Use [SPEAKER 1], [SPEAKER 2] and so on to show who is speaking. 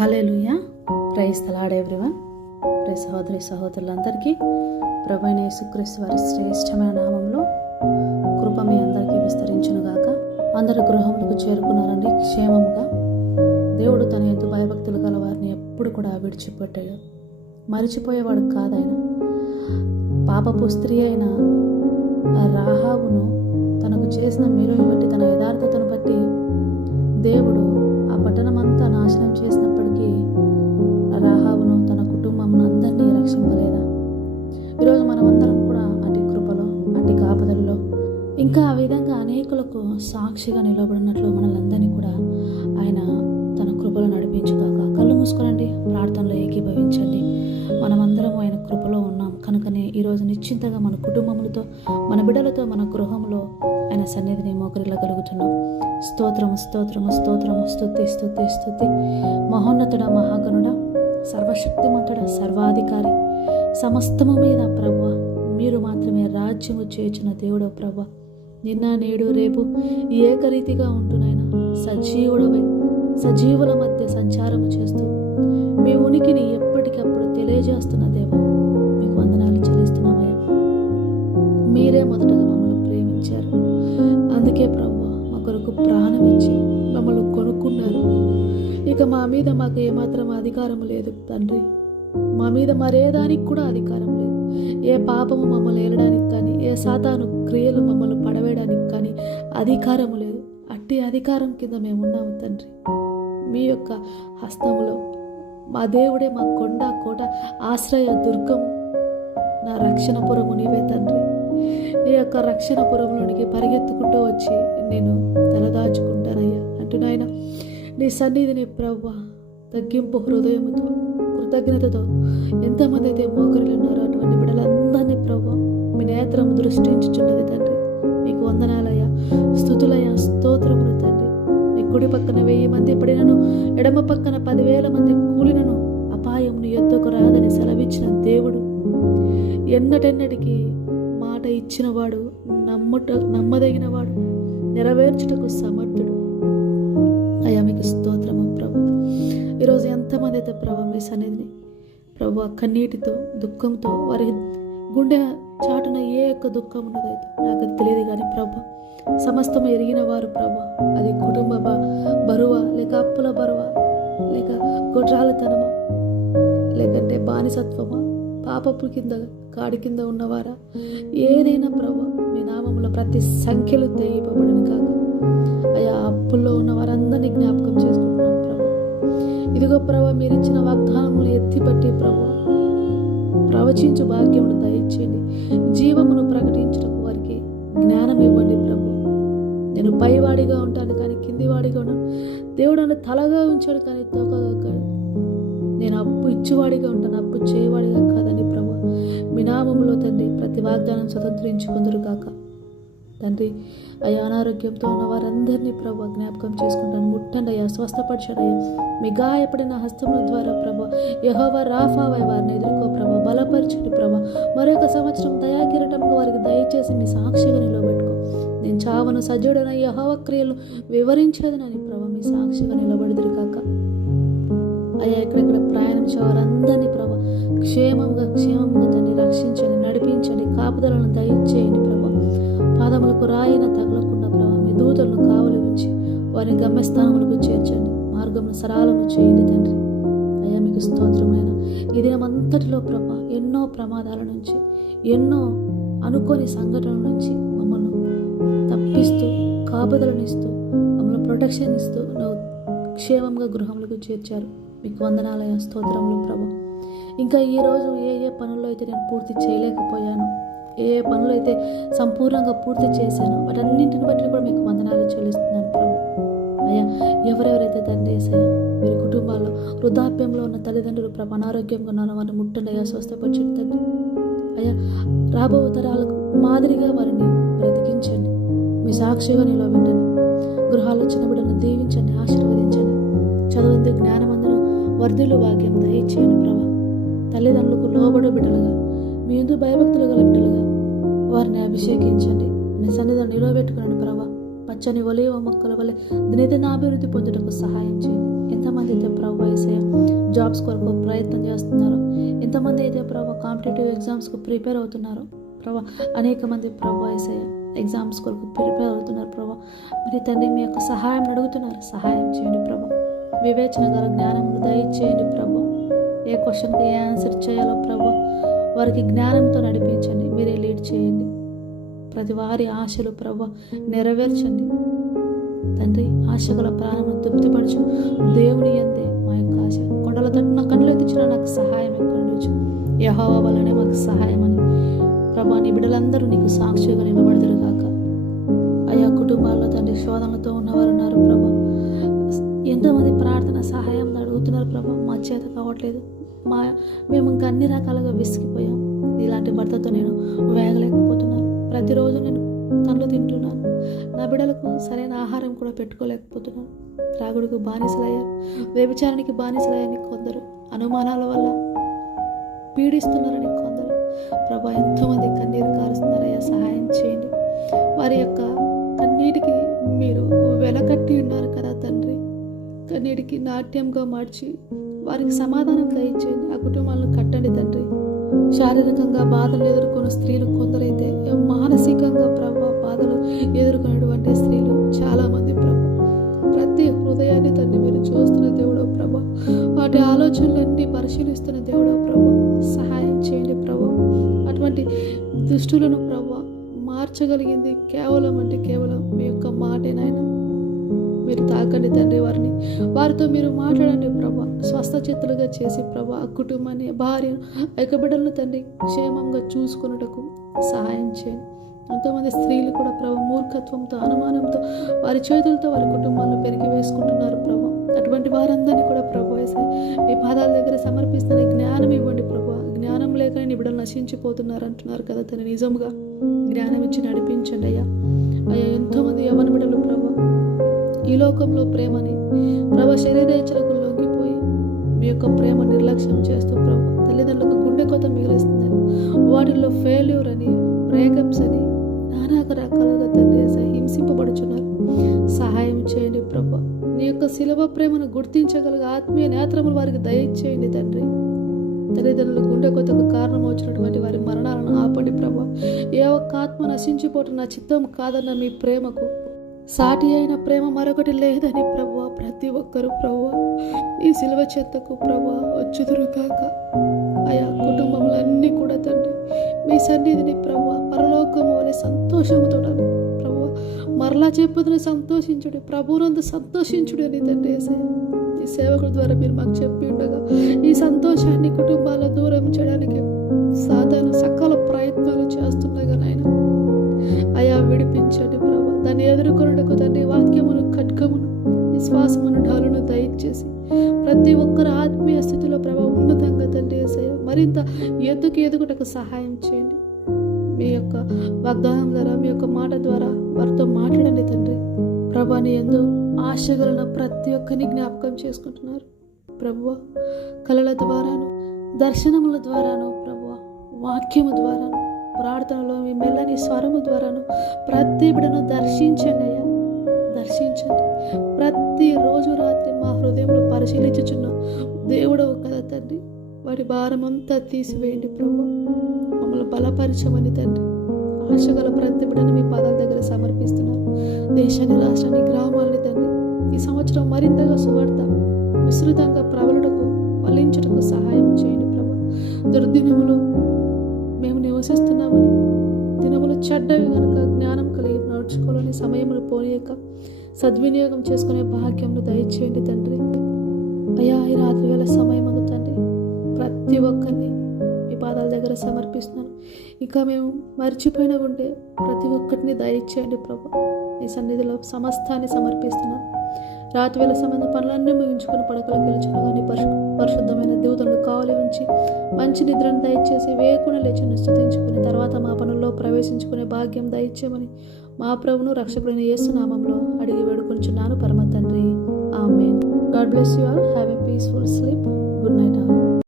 [SPEAKER 1] Hallelujah praise the Lord everyone. Pray సహోదరి సహోదరులందరికీ ప్రభైన యేసుక్రీస్తు వారి శ్రేష్టమైన నామంలో కృప మీ అందరికీ విస్తరించునుగాక. అందరు గృహములకు చేరుకున్నారండి. క్షేమముగా. దేవుడు తన ఎందు భయభక్తులు గల వారిని ఎప్పుడు కూడా విడిచిపెట్టాడు. మరిచిపోయేవాడు కాదాయన పాపపు స్త్రీ అయిన ఆ తనకు చేసిన మేలుని బట్టి తన యథార్థతను బట్టి దేవుడు సాక్షిగా నిలబడినట్లు మనల్ని అందరినీ కూడా ఆయన తన కృపలో నడిపించుగాక. కళ్ళు మూసుకోనండి ప్రార్థనలో ఏకీభవించండి. మనమందరం ఆయన కృపలో ఉన్నాం. కనుకనే ఈరోజు నిశ్చింతగా మన కుటుంబములతో మన బిడ్డలతో మన గృహంలో ఆయన సన్నిధిని మోకరిల్లగలుగుతున్నాం. స్తోత్రము స్తోత్రము స్తోత్రము. స్థుతి స్థుతి స్థుతి మహోన్నతుడ మహాగణుడ సర్వశక్తిమంతుడ సర్వాధికారి. సమస్తము మీద ప్రభు మీరు మాత్రమే రాజ్యము చేర్చిన దేవుడో ప్రభు నిన్న నేడు రేపు ఏకరీతిగా ఉంటున్నాయినా సజీవుడవై సజీవుల మధ్య సంచారము చేస్తూ మీ ఉనికిని ఎప్పటికప్పుడు తెలియజేస్తున్న దేవా మీకు వందనాలు చెల్లిస్తున్నామయ్యా. మీరే మొదటగా మమ్మల్ని ప్రేమించారు. అందుకే ప్రభు మా కొరకు ప్రాణం ఇచ్చి మమ్మల్ని కొనుక్కున్నారు. ఇక మా మీద మాకు ఏమాత్రం అధికారం లేదు తండ్రి. మా మీద మరేదానికి కూడా అధికారం లేదు. ఏ పాపము మమ్మల్ని ఏలడానికి కానీ ఏ సాతాను క్రియలు మమ్మల్ని పడవేయడానికి కానీ అధికారము లేదు. అట్టి అధికారం కింద మేము ఉన్నాము తండ్రి. మీ యొక్క హస్తములో మా దేవుడే మా కొండ కోట ఆశ్రయ దుర్గం నా రక్షణపురము నీవే తండ్రి. నీ యొక్క రక్షణపురంలోనికి పరిగెత్తుకుంటూ వచ్చి నేను తలదాచుకుంటానయ్యా. అంటున్నాయన నీ సన్నిధిని ప్రవ్వ తగ్గింపు హృదయముతో కృతజ్ఞతతో ఎంతమంది అయితే మోకరులు ఉన్నారో అటువంటి బిడ్డలందరినీ ప్రభు మీ నేత్రం దృష్టించుచున్నది తండ్రి. మీకు వందనాలయ స్థుతులయ స్తోత్రములు తండ్రి. మీ కుడి పక్కన వెయ్యి మంది పడినను ఎడమ పక్కన పదివేల మంది కూలినను అపాయం నీ ఎద్దకు రాదని సెలవిచ్చిన దేవుడు. ఎన్నటెన్నటికి మాట ఇచ్చినవాడు నమ్ముట నమ్మదగినవాడు నెరవేర్చుటకు సమర్థుడు. ఎంతమంది ప్రభా మెస్ అనేది ప్రభు ఆ కన్నీటితో దుఃఖంతో వారి గుండె చాటున ఏ యొక్క దుఃఖం ఉన్నదైతే నాకు అది తెలియదు కానీ ప్రభు సమస్తం ఎరిగిన వారు ప్రభు అది కుటుంబ బరువ లేక అప్పుల బరువ లేక గుడ్రాలతనమా లేకంటే బానిసత్వమా పాపపు కింద కాడి కింద ఉన్నవారా? ఏదైనా ప్రభు మీ నామంలో ప్రతి సంఖ్యలు తెయ్యబడిన కాక అయా అప్పుల్లో ఉన్న వారందరినీ జ్ఞాపకం చేసుకుంటారు ఇదిగో ప్రభ మీరు ఇచ్చిన వాగ్దానములు ఎత్తిపట్టి ప్రభు ప్రవచించు భాగ్యమును దయచేయండి. జీవమును ప్రకటించడం వారికి జ్ఞానం ఇవ్వండి ప్రభు. నేను పైవాడిగా ఉంటాను కానీ కిందివాడిగా ఉన్నాను. దేవుడు నన్ను తలగా ఉంచాడు కానీ తోకగా కాదు. నేను అప్పు ఇచ్చేవాడిగా ఉంటాను అప్పు చేయవాడిగా కాదని ప్రభు మీ నామంలో తండ్రి ప్రతి వాగ్దానం స్వతంత్రించుకుందరు కాక తండ్రి అయ్యా అనారోగ్యంతో ఉన్న వారందరినీ ప్రభు జ్ఞాపకం చేసుకుంటాను. ముట్టండి అయ్యా స్వస్థపరచండి అయ్యా. మీ గాయపడిన హస్తముల ద్వారా ప్రభ యహోవా రాఫావై వారిని ఎదుర్కో ప్రభ బలపరచండి ప్రభ. మరొక సంవత్సరం దయాకిరటంగా వారికి దయచేసి మీ సాక్షిగా నిలబెట్టుకో. నేను చావను సజ్జుడన యహోవ క్రియలు వివరించేదనని ప్రభ మీ సాక్షిగా నిలబడిదిరు కాక అయ్యా ఎక్కడెక్కడ ప్రయాణించే వారందరినీ ప్రభ క్షేమంగా క్షేమంగా దాన్ని రక్షించండి నడిపించండి కాపుదలను దయచేయండి ప్రభు. పాదములకు రాయిన తగలకుండా ప్రభు మీ దూతలను కావలి ఉంచి వారిని గమ్యస్థానములకు చేర్చండి. మార్గమును సరళము చేయండి తండ్రి. అయ్యా మీకు స్తోత్రమైన ఈ దినమంతటిలో ప్రభా ఎన్నో ప్రమాదాల నుంచి ఎన్నో అనుకోని సంఘటనల నుంచి మమ్మల్ని తప్పిస్తూ కాపుదలనిస్తూ మమ్మల్ని ప్రొటెక్షన్ ఇస్తూ నువ్వు క్షేమంగా గృహములకు చేర్చారు. మీకు వందనాలయ స్తోత్రములు ప్రభా. ఇంకా ఈరోజు ఏ ఏ పనుల్లో అయితే నేను పూర్తి చేయలేకపోయాను ఏ ఏ పనులు అయితే సంపూర్ణంగా పూర్తి చేశానో వాటన్నింటిని బట్టి కూడా మీకు వందనాలు చెల్లిస్తున్నాను ప్రభు. అయ్యా ఎవరెవరైతే తండ్రి వేసాయో వీరి కుటుంబాల్లో వృద్ధాప్యంలో ఉన్న తల్లిదండ్రులు ప్రభు అనారోగ్యంగా ఉన్న వారిని ముట్టండి అయ్యా స్వస్థపరచండి తండ్రి. అయ్యా రాబో తరాలకు మాదిరిగా వారిని బ్రతికించండి. మీ సాక్షిగా నిలబెట్టండి గృహాల్లో చిన్న బిడ్డలను దీవించండి ఆశీర్వదించండి. చదువుంది జ్ఞానమందును వర్ధులు వాక్యం దయచేయండి ప్రభా. తల్లిదండ్రులకు లోబడు బిడ్డలుగా మీ ఎందు భయభక్తులు గల బిడ్డలుగా వారిని అభిషేకించండి. మీ సన్నిధిని నిలవబెట్టుకున్నాను ప్రభా. పచ్చని ఒలివ మొక్కల వల్ల దినదిన అభివృద్ధి పొందుటకు సహాయం చేయండి. ఎంతమంది అయితే ప్రభు వేసే జాబ్స్ కొరకు ప్రయత్నం చేస్తున్నారో ఎంతమంది అయితే ప్రభా కాంపిటేటివ్ ఎగ్జామ్స్కు ప్రిపేర్ అవుతున్నారో ప్రభా అనేక మంది ప్రభు వేసే ఎగ్జామ్స్ కొరకు ప్రిపేర్ అవుతున్నారు ప్రభా. మరి తండ్రి మీ యొక్క సహాయం అడుగుతున్నారు. సహాయం చేయండి ప్రభా. వివేచన గల జ్ఞానమును దయచేయండి ప్రభు. ఏ క్వశ్చన్కి ఏ ఆన్సర్ చేయాలో ప్రభా వారికి జ్ఞానంతో నడిపించండి. మీరే లీడ్ చేయండి. ప్రతి వారి ఆశలు ప్రభా నెరవేర్చండి. తండ్రి ఆశగల ప్రాణం తృప్తిపరచు. దేవుని అందే మా యొక్క ఆశ. కొండల నా కళ్ళు ఎత్తించిన నాకు సహాయం ఎక్కడి నుంచి. యహోవా వల్లనే మాకు సహాయం అని. ప్రభా నీ బిడ్డలందరూ నీకు సాక్షిగా నిలబడతారు కాక అయా కుటుంబాల్లో తండ్రి శోధనలతో ఉన్నవారు ఉన్నారు ప్రభా. ఎంతోమంది ప్రార్థన సహాయం అడుగుతున్నారు ప్రభా. మా చేత కావట్లేదు. మా మేము ఇంకా అన్ని రకాలుగా విసిగిపోయాం. ఇలాంటి భర్తతో నేను వేగలేకపోతున్నాను. ప్రతిరోజు నేను కళ్ళు తింటున్నాను. నా బిడ్డలకు సరైన ఆహారం కూడా పెట్టుకోలేకపోతున్నాను. త్రాగుడుకు బానిసలయ్యారు వ్యభిచారానికి బానిసలయ్యని కొందరు అనుమానాల వల్ల పీడిస్తున్నారని కొందరు. ప్రభా ఎంతోమంది కన్నీరు కారుస్తున్నారయ్యా సహాయం చేయండి. వారి యొక్క కన్నీటికి మీరు వెలకట్టి ఉన్నారు కదా తండ్రి. కన్నీటికి నాట్యంగా మార్చి వారికి సమాధానం దయచేయండి. ఆ కుటుంబాలను కట్టండి తండ్రి. శారీరకంగా బాధలు ఎదుర్కొన్న స్త్రీలు కొందరైతే మానసికంగా ప్రభా బాధలు ఎదుర్కొనేటువంటి స్త్రీలు చాలామంది ప్రభా. ప్రతి హృదయాన్ని తండ్రి మీరు చూస్తున్న దేవుడో ప్రభా. వాటి ఆలోచనలన్నీ పరిశీలిస్తున్న దేవుడో ప్రభా. సహాయం చేయండి ప్రభా. అటువంటి దుష్టులను ప్రభా మార్చగలిగింది కేవలం అంటే కేవలం మీ యొక్క మాటేనాయన మీరు తాకండి తండ్రి వారిని. వారితో మీరు మాట్లాడండి ప్రభా. స్వస్థచిత్తులుగా చేసి ప్రభా ఆ కుటుంబాన్ని భార్యను ఎక్కబిడ్డలను తండ్రి క్షేమంగా చూసుకున్నటకు సహాయం చేయండి. ఎంతోమంది స్త్రీలు కూడా ప్రభు మూర్ఖత్వంతో అనుమానంతో వారి చేతులతో వారి కుటుంబాలను పెరిగి వేసుకుంటున్నారు ప్రభు. అటువంటి వారందరినీ కూడా ప్రభు వేసే మీ పాదాల దగ్గర సమర్పిస్తున్న జ్ఞానం ఇవ్వండి ప్రభు. జ్ఞానం లేక నిబిడలు నశించిపోతున్నారు అంటున్నారు కదా తను నిజంగా జ్ఞానం ఇచ్చి నడిపించండి అయ్యా. అయ్యా ఎంతోమంది యవన బిడ్డలు ప్రభు ఈ లోకంలో ప్రేమని ప్రభు శరీరేచ్ఛలకు మీ యొక్క ప్రేమ నిర్లక్ష్యం చేస్తూ ప్రభు. తల్లిదండ్రులకు గుండె కొత్త మిగిలిస్తున్నారు. వాటిల్లో ఫెయిల్యూర్ అని బ్రేకప్స్ అని నానా రకాలుగా తండ్రి హింసింపబడుచున్నారు. సహాయం చేయండి ప్రభు. నీ యొక్క శిలవ ప్రేమను గుర్తించగలిగే ఆత్మీయ నేత్రములు వారికి దయచేయండి తండ్రి. తల్లిదండ్రులు గుండె కొత్తకు కారణం వచ్చినటువంటి వారి మరణాలను ఆపండి ప్రభా. ఏ ఒక్క ఆత్మ నశించిపోవటం నా చిత్తం కాదన్న మీ ప్రేమకు సాటి అయిన ప్రేమ మరొకటి లేదని ప్రభు ప్రతి ఒక్కరు ప్రభు ఈ సిలువ చెత్తకు ప్రభు వచ్చుదురు కాక. ఆయా కుటుంబములన్నీ కూడా తండ్రి మీ సన్నిధిని ప్రభు పరలోకము వలె సంతోషముతో ప్రభు మరలా చెప్పుదని సంతోషించుడు ప్రభునందు సంతోషించుడు అని తండ్రి ఈ సేవకుల ద్వారా మీరు మాకు చెప్పి ఉండగా ఈ సంతోషాన్ని కుటుంబాల దూరం చేయడానికి దాన్ని ఎదుర్కొనుటకు తండ్రి వాక్యమును ఖడ్గమును విశ్వాసమును ఢాలును దయచేసి ప్రతి ఒక్కరు ఆత్మీయ స్థితిలో ప్రభావ ఉన్నతంగా తండ్రి యేసయ్య మరింత ఎద్దుకు ఎదుగుటకు సహాయం చేయండి. మీ యొక్క వాగ్దానం ద్వారా మీ యొక్క మాట ద్వారా వారితో మాట్లాడండి తండ్రి. ప్రభాని ఎందు ఆశగలన ప్రతి ఒక్కరిని జ్ఞాపకం చేసుకుంటున్నారు. ప్రభువ కళల ద్వారాను దర్శనముల ద్వారాను ప్రభువ వాక్యము ద్వారాను ప్రార్థనలో మీ మెల్లని స్వరము ద్వారాను ప్రతి బిడను దర్శించండి అయ్యా. దర్శించండి. ప్రతిరోజు రాత్రి మా హృదయంలో పరిశీలించుచున్న దేవుడవు కదా తండ్రి. వాడి భారం అంతా తీసివేయండి ప్రభు. మమ్మల్ని బలపరచమని తండ్రి. ఆశగల ప్రతి బిడ్డను మీ పాదాల దగ్గర సమర్పిస్తున్నారు. దేశాన్ని రాష్ట్రాన్ని గ్రామాలని తండ్రి. ఈ సంవత్సరం మరింతగా సువార్త విస్తృతంగా ప్రబలుటకు ఫలించుటకు సహాయం చేయండి ప్రభు. దుర్దినములు నివసిస్తున్నామని దినములు చెడ్డవి కనుక జ్ఞానం కలిగి నడుచుకోవాలని సమయమును పోనీయక సద్వినియోగం చేసుకునే భాగ్యంను దయచేయండి తండ్రి. అయ్యా ఈ రాత్రి వేళ సమయం తండ్రి ప్రతి ఒక్కరిని మీ పాదాల దగ్గర సమర్పిస్తున్నాను. ఇంకా మేము మర్చిపోయిన ఉంటే ప్రతి ఒక్కటిని దయచేయండి ప్రభు. మీ సన్నిధిలో సమస్తాన్ని సమర్పిస్తున్నాను. రాత్రి వేళ పనులన్నీ ముగించుకుని పడకలు గెలిచిన కానీ పరిశు పరిశుద్ధమైన దేవతలను కావలి ఉంచి మంచి నిద్రను దయచేసి వేయకుండా లేచి స్థుతించుకుని తర్వాత మా పనుల్లో ప్రవేశించుకునే భాగ్యం దయచేయమని మా ప్రభును రక్షకుడైన యేసునామంలో అడిగి వేడుకొంచున్నాను పరమ తండ్రి. ఆమె God bless you all. Have a peaceful sleep. Good night all.